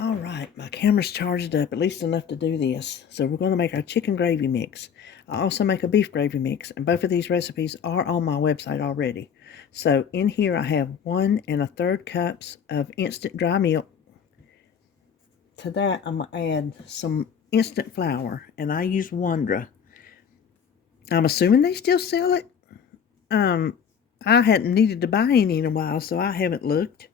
All right, my camera's charged up, at least enough to do this. So we're going to make our chicken gravy mix. I also make a beef gravy mix, and both of these recipes are on my website already. So in here I have 1 1/3 cups of instant dry milk. To that I'm going to add some instant flour, and I use Wondra. I'm assuming they still sell it. I hadn't needed to buy any in a while, so I haven't looked.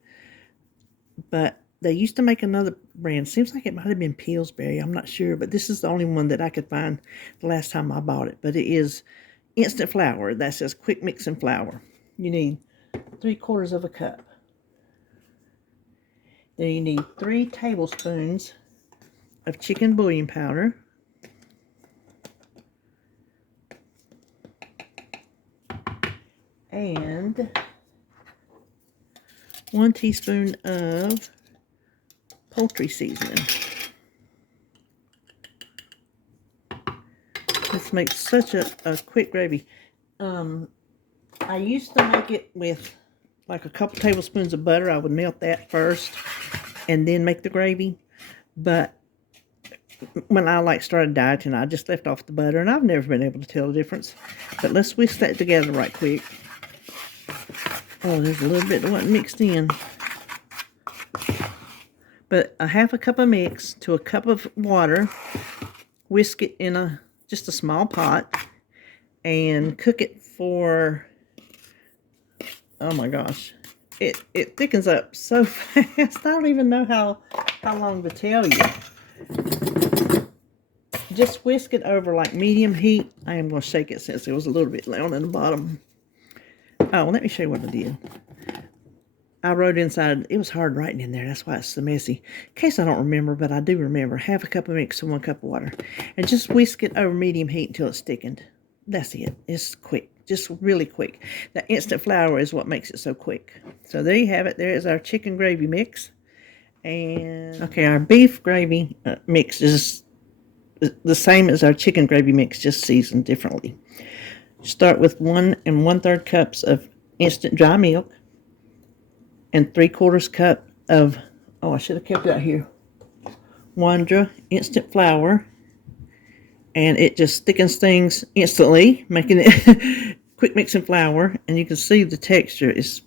But they used to make another brand. Seems like it might have been Pillsbury. I'm not sure, but this is the only one that I could find the last time I bought it. But it is instant flour. That says quick mixing flour. You need 3/4 of a cup. Then you need 3 tablespoons of chicken bouillon powder. And 1 teaspoon of poultry seasoning. This makes such a quick gravy. I used to make it with like a couple tablespoons of butter. I would melt that first and then make the gravy. But when I started dieting, I just left off the butter, and I've never been able to tell the difference. But let's whisk that together right quick. Oh, there's a little bit that wasn't mixed in. But a 1/2 cup of mix to a cup of water. Whisk it in just a small pot and cook it for, oh my gosh, it thickens up so fast. I don't even know how long to tell you. Just whisk it over like medium heat. I am going to shake it since it was a little bit down in the bottom. Oh, let me show you what I did. I wrote inside, it was hard writing in there, that's why it's so messy. In case I don't remember, but I do remember, 1/2 cup of mix to 1 cup of water. And just whisk it over medium heat until it's thickened. That's it. It's quick, just really quick. The instant flour is what makes it so quick. So there you have it. There is our chicken gravy mix. And, okay, our beef gravy mix is the same as our chicken gravy mix, just seasoned differently. Start with 1 1/3 cups of instant dry milk. And 3/4 cup of, oh, I should have kept it out here, Wondra instant flour. And it just thickens things instantly, making it quick mixing flour. And you can see the texture is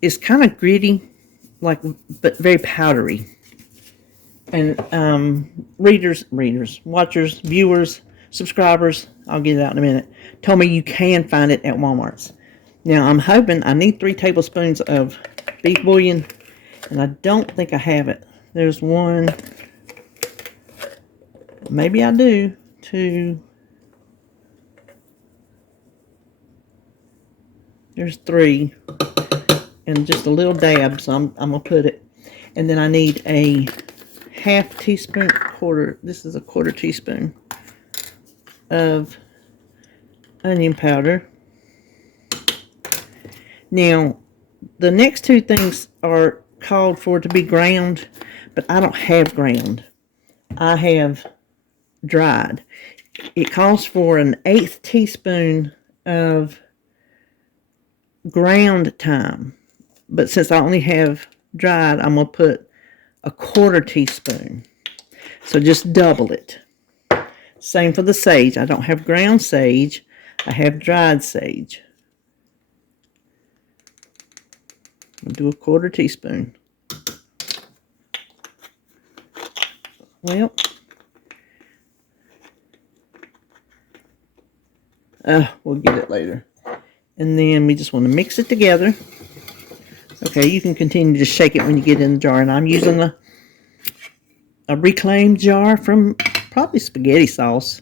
it's kind of gritty, but very powdery. And watchers, viewers, subscribers, I'll get it out in a minute, told me you can find it at Walmart's. Now, I'm hoping, I need 3 tablespoons of beef bouillon, and I don't think I have it. There's 1, maybe I do, 2, there's 3, and just a little dab, so I'm going to put it. And then I need a 1/2 teaspoon, this is a 1/4 teaspoon of onion powder. Now, the next 2 things are called for to be ground, but I don't have ground. I have dried. It calls for an 1/8 teaspoon of ground thyme, but since I only have dried, I'm going to put a 1/4 teaspoon. So just double it. Same for the sage. I don't have ground sage. I have dried sage. I'll do a 1/4 teaspoon. Well, we'll get it later. And then we just want to mix it together. Okay, you can continue to shake it when you get in the jar. And I'm using a reclaimed jar from probably spaghetti sauce.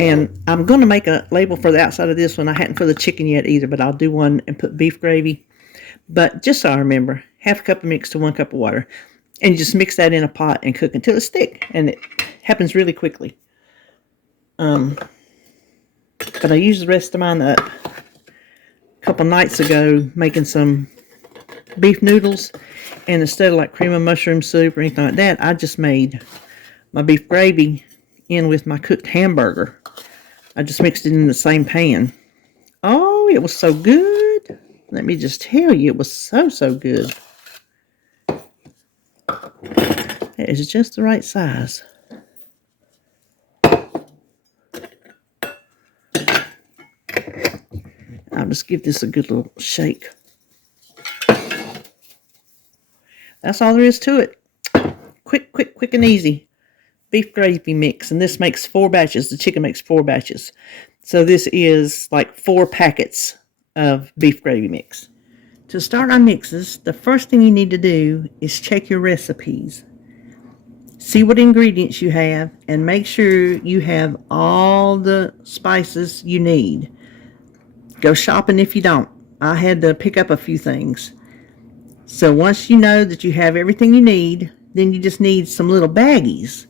And I'm going to make a label for the outside of this one. I hadn't for the chicken yet either, but I'll do one and put beef gravy. But just so I remember, 1/2 cup of mix to 1 cup of water. And you just mix that in a pot and cook until it's thick. And it happens really quickly. But I used the rest of mine up a couple nights ago making some beef noodles. And instead of like cream of mushroom soup or anything like that, I just made my beef gravy in with my cooked hamburger. I just mixed it in the same pan. Oh, it was so good. Let me just tell you, it was so good. That is just the right size. I'll just give this a good little shake. That's all there is to it. Quick and easy. Beef gravy mix. And this makes 4 batches. The chicken makes 4 batches. So this is like 4 packets of beef gravy mix. To start our mixes, the first thing you need to do is check your recipes. See what ingredients you have and make sure you have all the spices you need. Go shopping if you don't. I had to pick up a few things. So once you know that you have everything you need, then you just need some little baggies.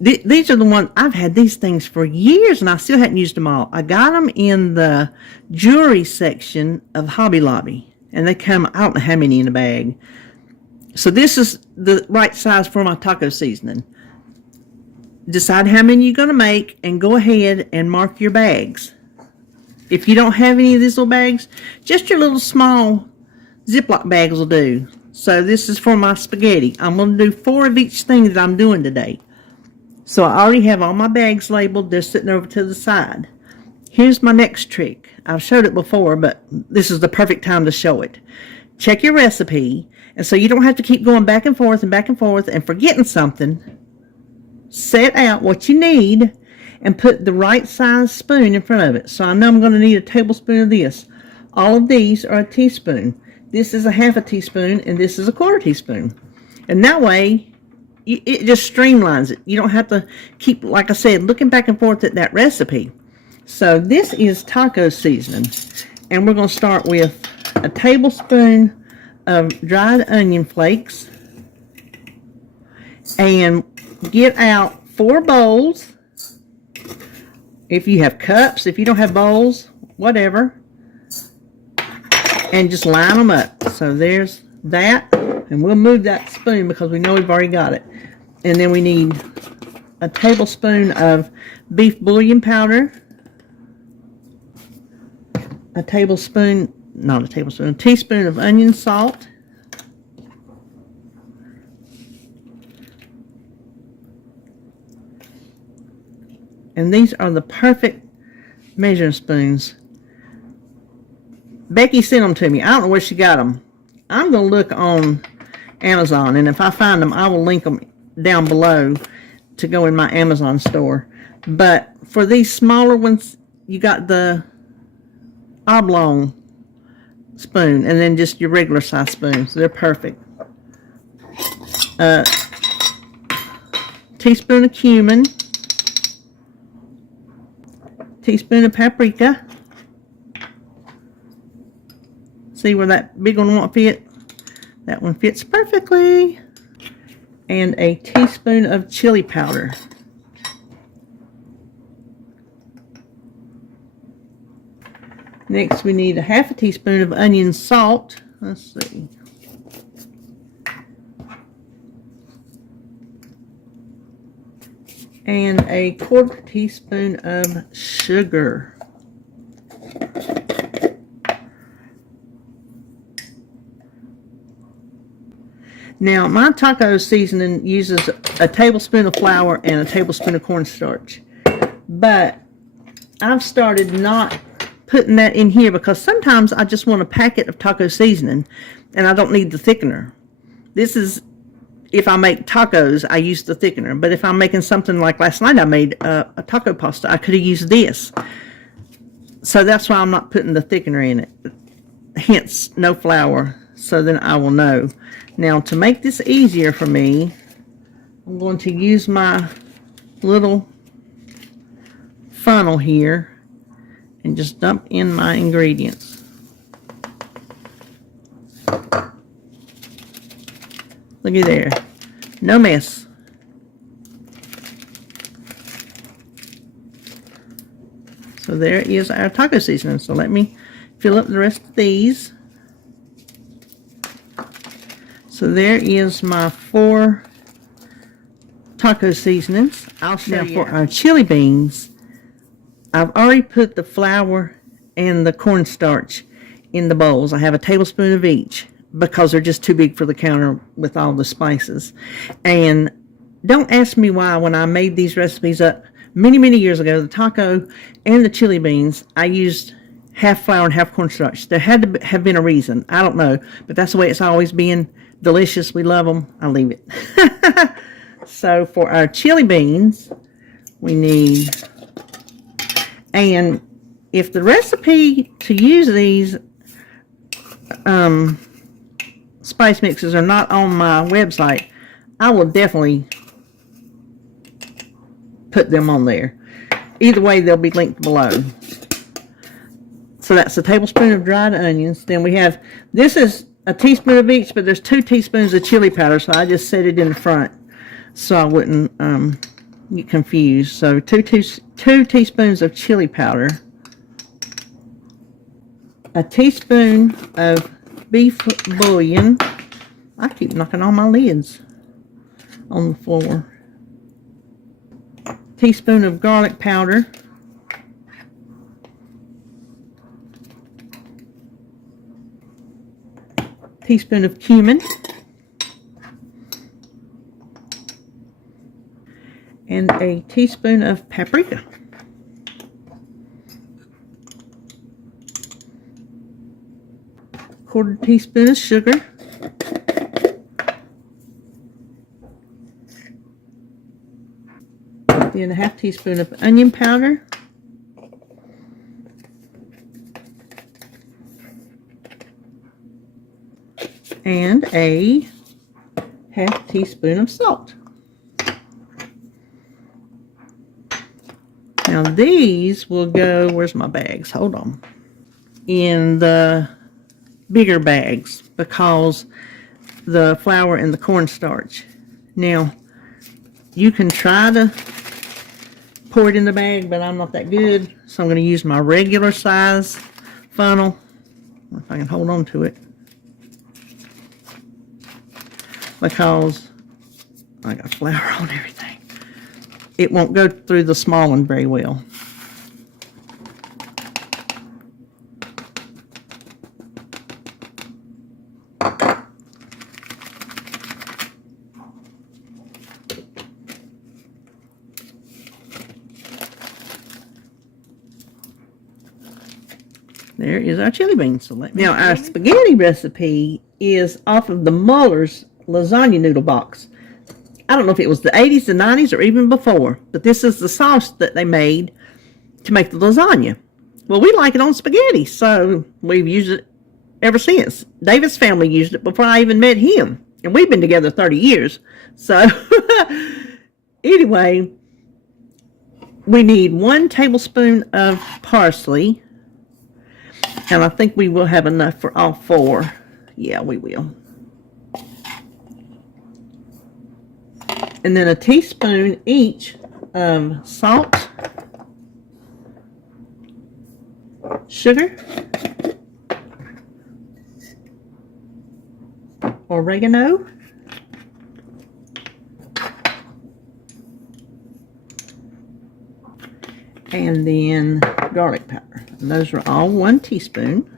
These are the ones, I've had these things for years and I still hadn't used them all. I got them in the jewelry section of Hobby Lobby. And they come, I don't know how many in a bag. So this is the right size for my taco seasoning. Decide how many you're going to make and go ahead and mark your bags. If you don't have any of these little bags, just your little small Ziploc bags will do. So this is for my spaghetti. I'm going to do 4 of each thing that I'm doing today. So I already have all my bags labeled. They're sitting over to the side. Here's my next trick. I've showed it before, but this is the perfect time to show it. Check your recipe, and so you don't have to keep going back and forth and forgetting something. Set out what you need and put the right size spoon in front of it. So I know I'm going to need a tablespoon of this. All of these are a teaspoon. This is a half a teaspoon, and this is a quarter teaspoon. And that way, it just streamlines it. You don't have to keep, like I said, looking back and forth at that recipe. So this is taco seasoning. And we're going to start with a tablespoon of dried onion flakes. And get out 4 bowls. If you have cups, if you don't have bowls, whatever. And just line them up. So there's that. And we'll move that spoon because we know we've already got it. And then we need a tablespoon of beef bouillon powder. A teaspoon of onion salt. And these are the perfect measuring spoons. Becky sent them to me. I don't know where she got them. I'm going to look on Amazon, and if I find them, I will link them down below to go in my Amazon store. But for these smaller ones, you got the oblong spoon, and then just your regular size spoon. So they're perfect. Teaspoon of cumin. Teaspoon of paprika. See where that big one won't fit? That one fits perfectly. And a teaspoon of chili powder. Next we need a half a teaspoon of onion salt. Let's see. And a quarter teaspoon of sugar. Now, my taco seasoning uses a tablespoon of flour and a tablespoon of cornstarch. But I've started not putting that in here because sometimes I just want a packet of taco seasoning and I don't need the thickener. This is, if I make tacos, I use the thickener. But if I'm making something like last night, I made a taco pasta, I could have used this. So that's why I'm not putting the thickener in it. Hence, no flour. So then I will know. Now, to make this easier for me, I'm going to use my little funnel here and just dump in my ingredients. Looky there. No mess. So there is our taco seasoning. So let me fill up the rest of these. So there is my 4 taco seasonings. I'll show you. Now for our chili beans, I've already put the flour and the cornstarch in the bowls. I have a tablespoon of each. because they're just too big for the counter with all the spices. And don't ask me why when I made these recipes up many, many years ago, the taco and the chili beans, I used half flour and half cornstarch. There had to have been a reason. I don't know, but that's the way it's always been. Delicious. We love them. I leave it. So for our chili beans, we need, and if the recipe to use these spice mixes are not on my website, I will definitely put them on there. Either way, they'll be linked below. So that's a tablespoon of dried onions. Then we have, this is a teaspoon of each, but there's 2 teaspoons of chili powder, so I just set it in the front so I wouldn't get confused. So two teaspoons of chili powder, a teaspoon of beef bouillon. I keep knocking all my lids on the floor. Teaspoon of garlic powder. Teaspoon of cumin. And a teaspoon of paprika. Quarter teaspoon of sugar. Then a half teaspoon of onion powder. And a half teaspoon of salt. Now these will go, where's my bags? Hold on. In the bigger bags because the flour and the cornstarch. Now, you can try to pour it in the bag, but I'm not that good, so I'm going to use my regular size funnel. If I can hold on to it. Because I got flour on everything. It won't go through the small one very well. There is our chili beans. So now our spaghetti recipe is off of the Muller's lasagna noodle box. I don't know if it was the 80s, the 90s, or even before, but this is the sauce that they made to make the lasagna. Well, we like it on spaghetti, so we've used it ever since. David's family used it before I even met him, and we've been together 30 years. So anyway, we need 1 tablespoon of parsley, and I think we will have enough for all 4. Yeah, we will. And then a teaspoon each of salt, sugar, oregano, and then garlic powder. And those are all 1 teaspoon.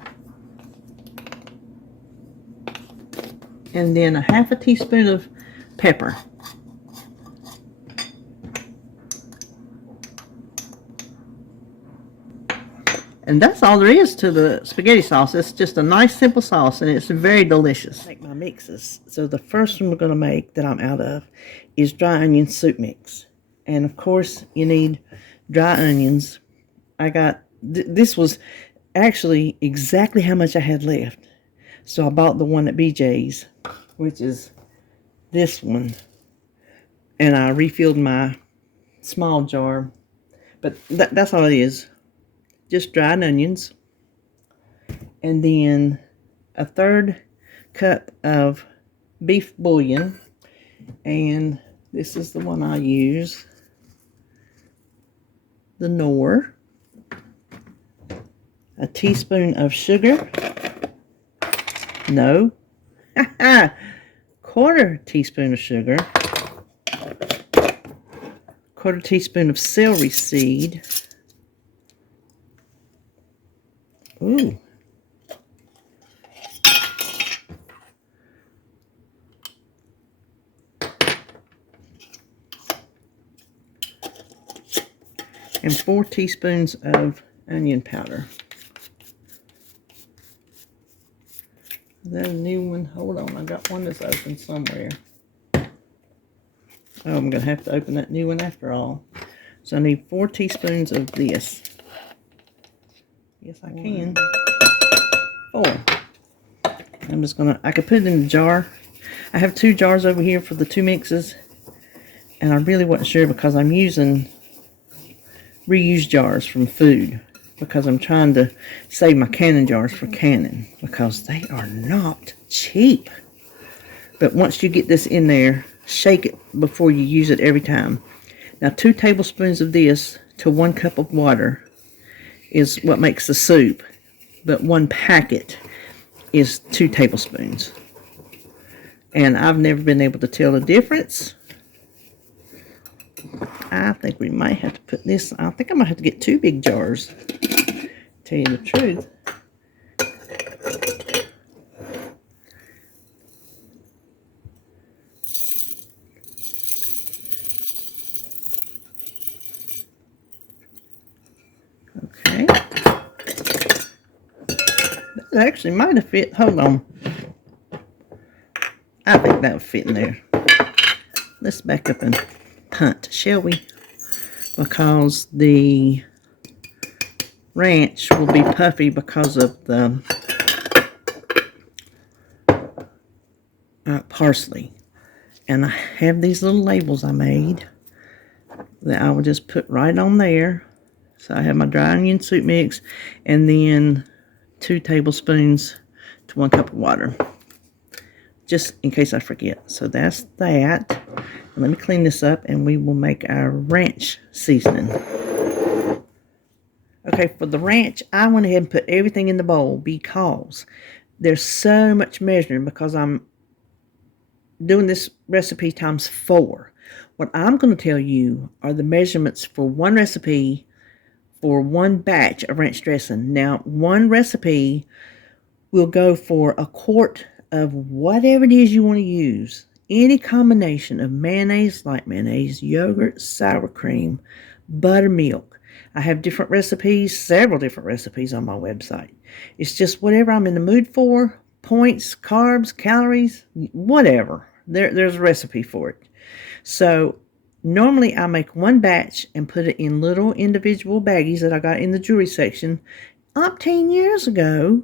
And then a half a teaspoon of pepper. And that's all there is to the spaghetti sauce. It's just a nice, simple sauce, and it's very delicious. Make my mixes. So the first one we're going to make that I'm out of is dry onion soup mix. And of course, you need dry onions. I got, this was actually exactly how much I had left. So I bought the one at BJ's, which is this one. And I refilled my small jar. But that's all it is. Just dried onions, and then a 1/3 cup of beef bouillon, and this is the one I use, the Knorr, a teaspoon of sugar, no, 1/4 teaspoon of sugar, 1/4 teaspoon of celery seed, ooh. and 4 teaspoons of onion powder. Is that a new one? Hold on, I got one that's open somewhere. Oh, I'm going to have to open that new one after all. So I need 4 teaspoons of this. Yes, I can. 4. I'm just going to, I could put it in the jar. I have 2 jars over here for the 2 mixes. And I really wasn't sure because I'm using reused jars from food. Because I'm trying to save my canning jars for canning. Because they are not cheap. But once you get this in there, shake it before you use it every time. Now 2 tablespoons of this to 1 cup of water is what makes the soup. But 1 packet is 2 tablespoons. And I've never been able to tell the difference. I think we might have to put this, I think I might have to get 2 big jars. Tell you the truth. Okay. That actually might have fit. Hold on. I think that would fit in there. Let's back up and punt, shall we? Because the ranch will be puffy because of the parsley. And I have these little labels I made that I will just put right on there. So I have my dry onion soup mix and then 2 tablespoons to 1 cup of water. Just in case I forget. So that's that. Let me clean this up and we will make our ranch seasoning. Okay, for the ranch, I went ahead and put everything in the bowl because there's so much measuring because I'm doing this recipe times 4. What I'm going to tell you are the measurements for one recipe for 1 batch of ranch dressing. Now, one recipe will go for a quart of whatever it is you want to use. Any combination of mayonnaise, light mayonnaise, yogurt, sour cream, buttermilk. I have different recipes, several different recipes on my website. It's just whatever I'm in the mood for, points, carbs, calories, whatever. There's a recipe for it. So normally I make 1 batch and put it in little individual baggies that I got in the jewelry section up 10 years ago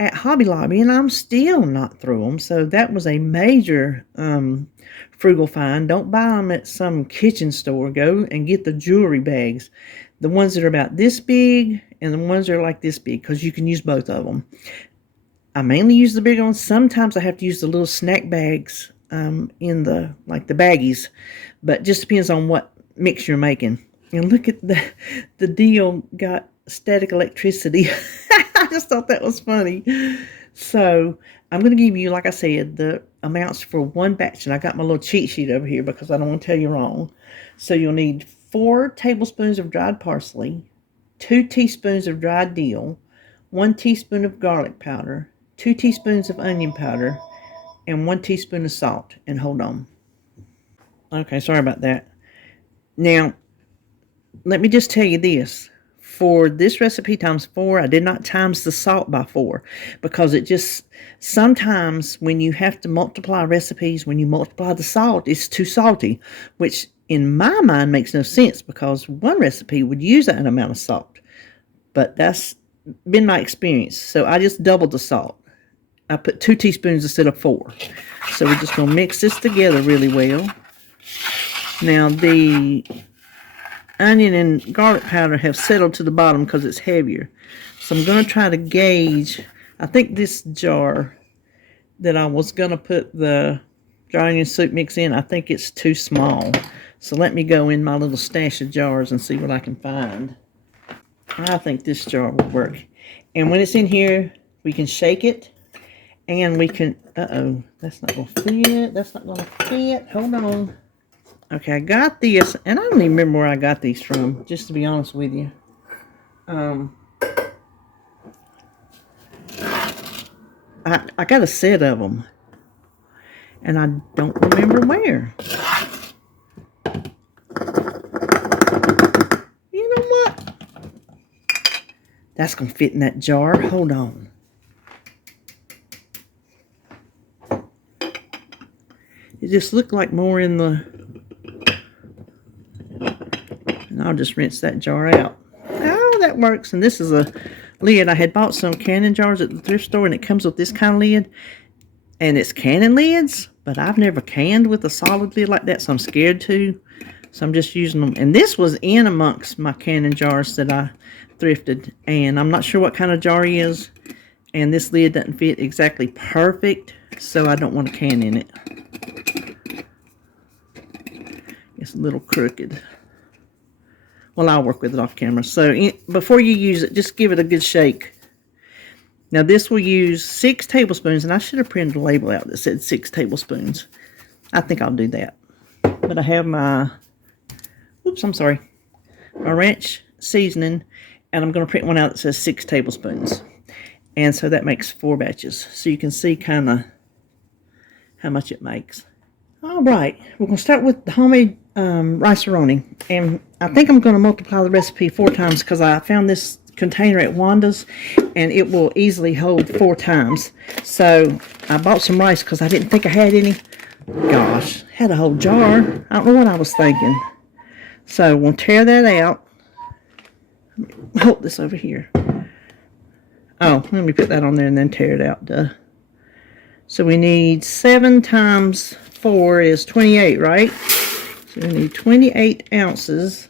at Hobby Lobby, and I'm still not through them. So that was a major frugal find. Don't buy them at some kitchen store. Go and get the jewelry bags. The ones that are about this big and the ones that are like this big, because you can use both of them. I mainly use the big ones. Sometimes I have to use the little snack bags in the, like the baggies. But just depends on what mix you're making. And look at the deal got static electricity. I just thought that was funny. So I'm going to give you, like I said, the amounts for 1 batch. And I got my little cheat sheet over here because I don't want to tell you wrong. So you'll need 4 tablespoons of dried parsley, 2 teaspoons of dried dill, 1 teaspoon of garlic powder, 2 teaspoons of onion powder, and 1 teaspoon of salt. And hold on. Okay, sorry about that. Now, let me just tell you this. For this recipe times 4, I did not times the salt by 4 because it just, sometimes when you have to multiply recipes, when you multiply the salt, it's too salty, which in my mind makes no sense because one recipe would use that amount of salt. But that's been my experience. So I just doubled the salt. I put 2 teaspoons instead of 4. So we're just going to mix this together really well. Now the onion and garlic powder have settled to the bottom because it's heavier. So I'm going to try to gauge. I think this jar that I was going to put the dry onion soup mix in, I think it's too small. So let me go in my little stash of jars and see what I can find. I think this jar will work. And when it's in here, we can shake it. And we can, that's not going to fit. That's not going to fit. Hold on. Okay, I got this, and I don't even remember where I got these from, just to be honest with you. I got a set of them, and I don't remember where. You know That's going to fit in that jar. Hold on. It just looked like more in the... And I'll just rinse that jar out. Oh, that works. And this is a lid. I had bought some canning jars at the thrift store, and it comes with this kind of lid. And it's canning lids, but I've never canned with a solid lid like that, so I'm scared to. So I'm just using them. And this was in amongst my canning jars that I thrifted. And I'm not sure what kind of jar it is. And this lid doesn't fit exactly perfect, so I don't want to can in it. It's a little crooked. Well, I'll work with it off camera. So before you use it, just give it a good shake. Now this will use 6 tablespoons, and I should have printed a label out that said 6 tablespoons. I think I'll do that. But I have my, my ranch seasoning, and I'm going to print one out that says 6 tablespoons. And so that makes 4 batches. So you can see kind of how much it makes. All right, we're going to start with the homemade rice Roni. And I think I'm going to multiply the recipe 4 times because I found this container at Wanda's, and it will easily hold 4 times. So I bought some rice because I didn't think I had any. Gosh, had a whole jar. I don't know what I was thinking. So we'll tear that out. Hold this over here. Oh, let me put that on there and then tear it out. Duh. So we need 7 times 4 is 28, right? So we need 28 ounces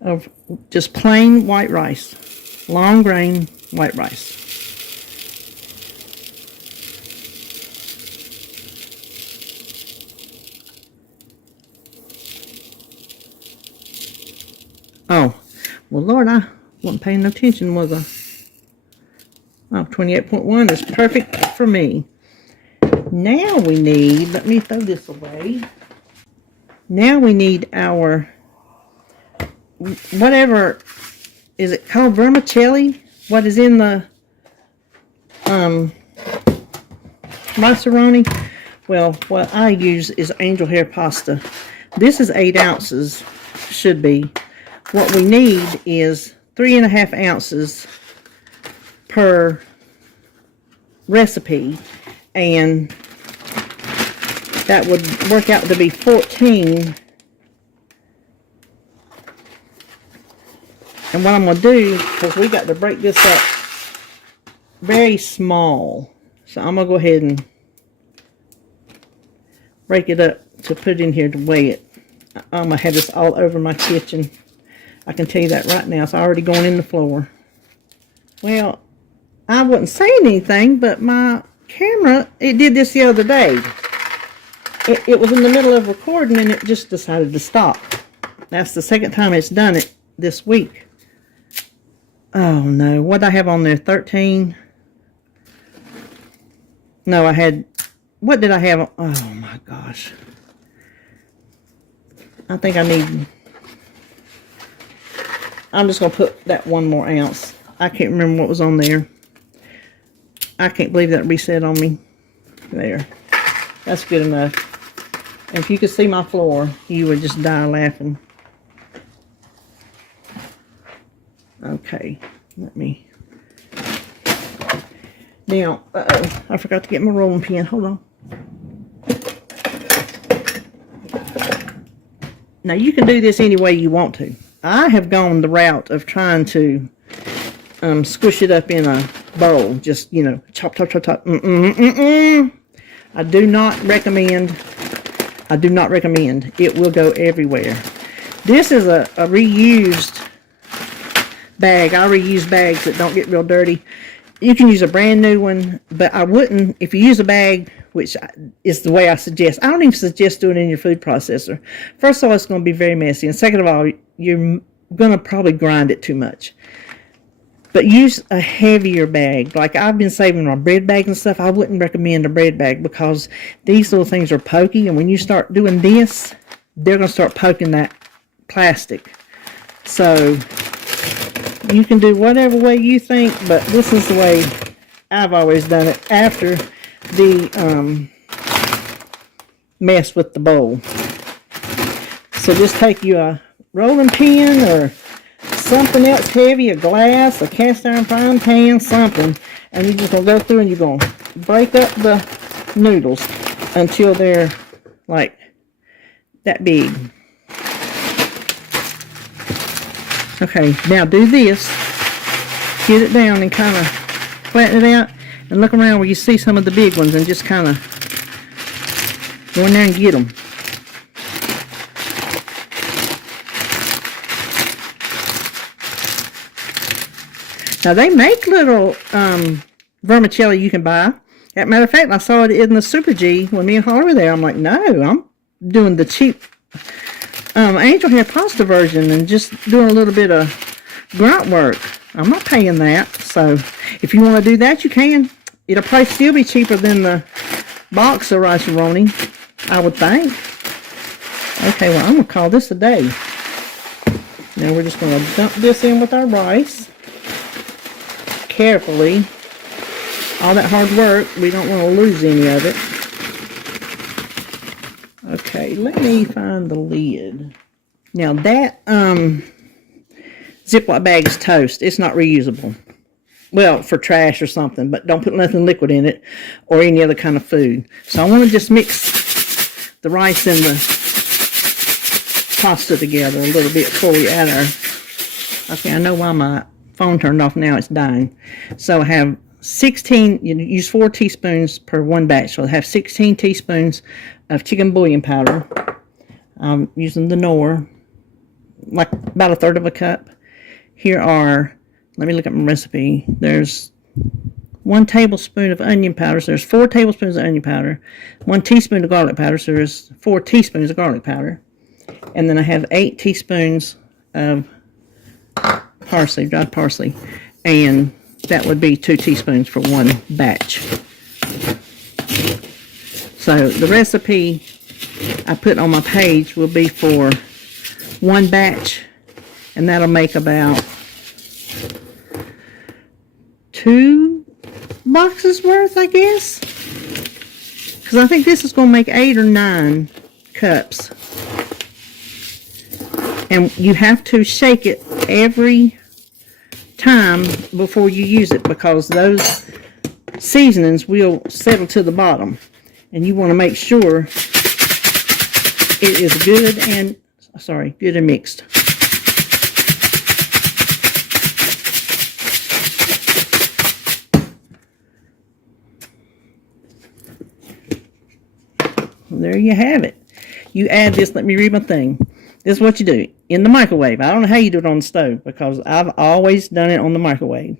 of just plain white rice, long grain white rice. Oh, well, Lord, I wasn't paying no attention, was I? Oh, 28.1 is perfect for me. Now we need, let me throw this away. Now we need our, whatever, is it called vermicelli? What is in the macaroni? Well, what I use is angel hair pasta. This is 8 ounces, should be. What we need is 3.5 ounces per recipe, and that would work out to be 14. And what I'm going to do, because we got to break this up very small, so I'm going to go ahead and break it up to put it in here to weigh it. I'm going to have this all over my kitchen. I can tell you that right now. It's already going in the floor. Well, I wasn't saying anything, but my camera, it did this the other day. It was in the middle of recording, and it just decided to stop. That's the second time it's done it this week. Oh, no. What did I have on there? 13? No, I had... What did I have? Oh, my gosh. I think I need... I'm just going to put that 1 more ounce. I can't remember what was on there. I can't believe that reset on me. There. That's good enough. And if you could see my floor, you would just die laughing. Okay. Let me... Now, I forgot to get my rolling pin. Hold on. Now, you can do this any way you want to. I have gone the route of trying to squish it up in a bowl. Just, you know, chop, chop, chop, chop. I do not recommend. It will go everywhere. This is a reused bag. I reuse bags that don't get real dirty. You can use a brand new one, but I wouldn't, if you use a bag, which is the way I suggest. I don't even suggest doing it in your food processor. First of all, it's going to be very messy. And second of all, you're going to probably grind it too much. But use a heavier bag. Like I've been saving my bread bags and stuff. I wouldn't recommend a bread bag because these little things are pokey. And when you start doing this, they're going to start poking that plastic. So you can do whatever way you think, but this is the way I've always done it after the mess with the bowl. So just take you a rolling pin or something else heavy, a glass, a cast iron frying pan, something. And you're just going to go through and you're going to break up the noodles until they're like that big. Okay, now do this. Get it down and kind of flatten it out. And look around where you see some of the big ones and just kind of go in there and get them. Now they make little vermicelli you can buy. As a matter of fact, I saw it in the Super G when me and Holly were there. I'm like, no, I'm doing the cheap angel hair pasta version and just doing a little bit of grunt work. I'm not paying that. So if you want to do that, you can. It'll probably still be cheaper than the box of rice and Roni, I would think. Okay, well, I'm going to call this a day. Now we're just going to dump this in with our rice. Carefully. All that hard work, we don't want to lose any of it. Okay, let me find the lid. Now that Ziploc bag is toast. It's not reusable. Well, for trash or something, but don't put nothing liquid in it or any other kind of food. So I want to just mix the rice and the pasta together a little bit before we add our... Okay, I know why my phone turned off now. It's dying. So I have 16, you use 4 teaspoons per one batch. So I have 16 teaspoons of chicken bouillon powder. I'm using the Knorr, like about 1/3 of a cup. Here are, let me look at my recipe. There's 1 tablespoon of onion powder. So there's 4 tablespoons of onion powder. 1 teaspoon of garlic powder. So there's 4 teaspoons of garlic powder. And then I have 8 teaspoons of parsley, dried parsley. And that would be 2 teaspoons for one batch. So the recipe I put on my page will be for one batch, and that'll make about 2 boxes worth, I guess. Because I think this is going to make 8 or 9 cups. And you have to shake it every time before you use it, because those seasonings will settle to the bottom. And you want to make sure it is good and mixed. There you have it. You add this, let me read my thing. This is what you do in the microwave. I don't know how you do it on the stove, because I've always done it on the microwave.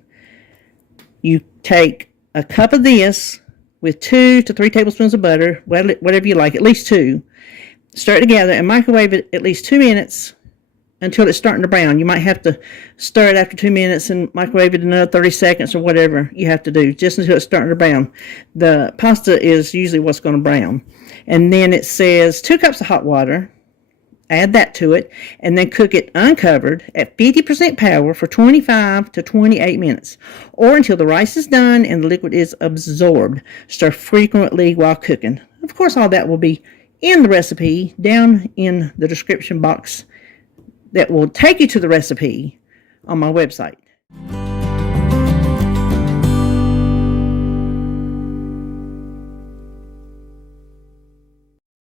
You take a cup of this with 2 to 3 tablespoons of butter, whatever you like, at least 2. Stir it together and microwave it at least 2 minutes until it's starting to brown. You might have to stir it after 2 minutes and microwave it another 30 seconds or whatever you have to do, just until it's starting to brown. The pasta is usually what's going to brown. And then it says 2 cups of hot water. Add that to it, and then cook it uncovered at 50% power for 25 to 28 minutes, or until the rice is done and the liquid is absorbed. Stir frequently while cooking. Of course, all that will be in the recipe down in the description box that will take you to the recipe on my website.